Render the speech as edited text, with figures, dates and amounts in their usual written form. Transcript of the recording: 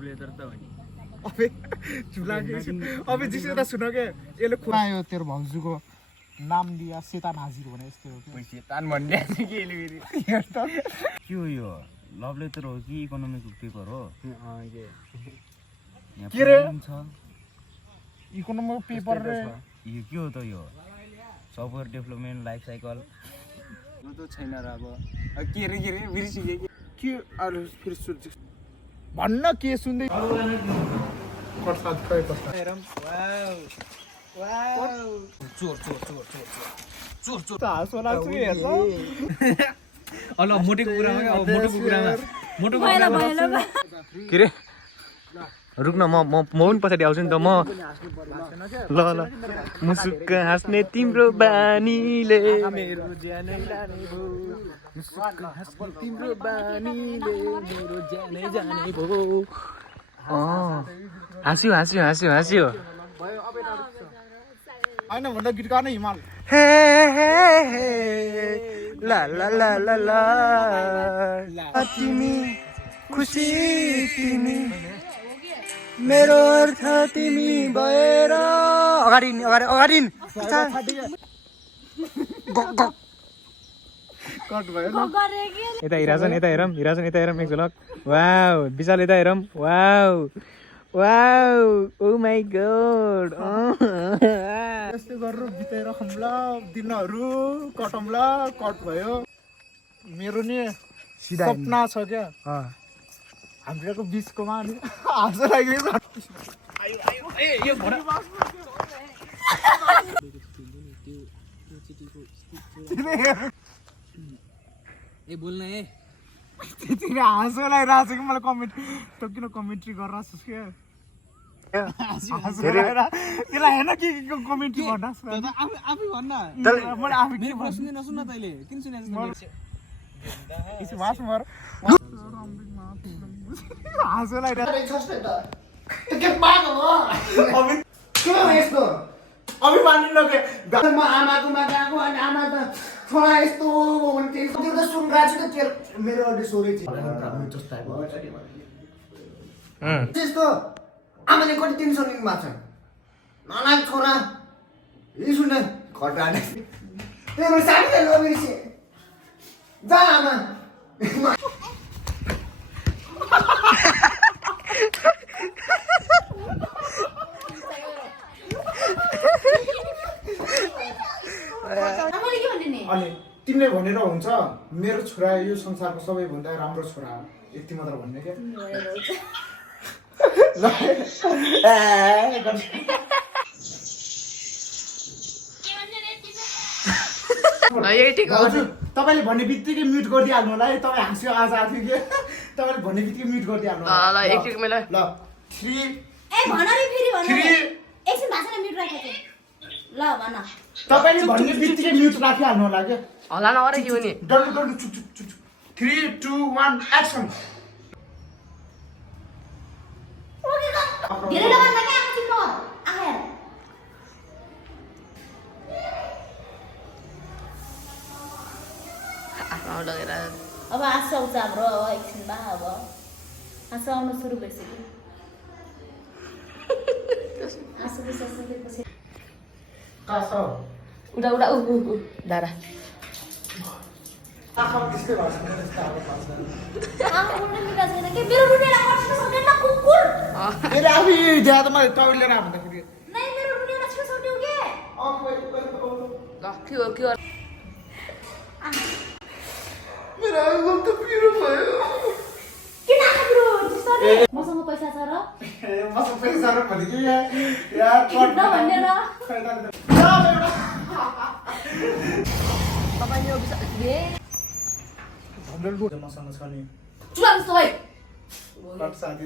love letter त हो नि अबे झुला के अबे जिसे त सुन के यसले खुवायो तेरो भाउजूको नाम लिया सेता नाजिर भने यस्तो हो के सेतान भन्ने के हेर त के हो यो लभ लेटर हो कि इकोनोमिक पेपर हो के रे इकोनोमिक पेपर रे यो के हो त यो सफ्टवेयर डेभलपमेन्ट लाइफ साइकल म त छैन र अब के रे बिर्सिए के अरे फेरि सुन्छु भन्न के सुन्दै प्रसाद खै प्रसाद हेरम वाउ चोर त हाँसो लाग्छ हेर्छ अल मोटेको कुरामा अब मोटो कुरामा के रे रुक न म पनि पछाडि आउँछु नि त म ल मुसुक्क हाँस्ने तिम्रो बानीले मेरो ज्यानै लाने भो मुसुक्क हाँस्ने तिम्रो बानीले मेरो ज्यानै जाने भो हाँस्यो हैन भन्दा गीत गाउन हिमाल हे ला ला ला ला ला तिमी खुसी तिमी मेरो अर्थ तिमी भएर अगाडि कट भयो यता हिराछन् यता हेरौँ एक झलक वाउ विशाल यता हेरौँ वाउ ओ माई गॉड यस्तै गरेर बिताइ राखौँला दिनहरू कटौँला कट भयो मेरो नि सपना छ क्या हामीहरूको बिचकोमा नि हाँसो लागिरहेको ए बोल्न ए तिमी हाँसो लागिरहेको छ कि मलाई कमेन्ट त किन कमेन्ट्री गरिरहेको छस् क्या त्यसलाई हेर्न के कमेन्ट्री भन्नुहोस् आफै भन्न मैले आफै मेरो प्रश्न नसुन न तैँले किन सुनेको हाँसो लागिरहेको अभी मानिन्न के म आमाकोमा गएको अनि आमा त छोरा यस्तो भन्थे त्यो त सुनिरहेको छु त मेरो अघि सोरे त्यस्तो आमाले कति टेन्सन लिनु भएको छ नलाग छोरा यी सुन घटा तेरो साथीले लबिर्से जा आमा अनि तिमीले भनेर हुन्छ मेरो छोरा यो संसारको सबैभन्दा राम्रो छोरा यति मात्र भन्ने क्या हजुर तपाईँले भन्ने बित्तिकै म्युट गरिदिइहाल्नु होला है तपाईँ हाँस्यो आज आएको थियो कि तपाईँले भन्ने बित्तिकै म्युट गरिदिइहाल्नु ल 3 तपाईँले भन्ने बित्तिकै म्युट राखिहाल्नु होला क्या होला नगरे के भने डल्लु चुप 3 2 1 एक्सन अब आँसु आउँछ हाम्रो अब एकछिनमा अब आँसु आउनु सुरु भइसक्यो आँसु बसिसकेपछि उडा दारा आमा बोल्नु मिल्दा छैन के मेरो रुनियालाई कट्न सक्दैन न कुकुर मेरो आफै ज्यादा मैले टोइलेट रा भन्दाखेरि नै मेरो रुनियालाई छिटो सक्दिउ के ल के हो मेरो आगो त पिरो भयो किन आखिरो सरी मसँग पैसा छ र मसँग पैसा र भने के यार कट भन्ने र तपाईले यो बिसा भन्दै मसँग छ नि चुला जस्तो है कट साथी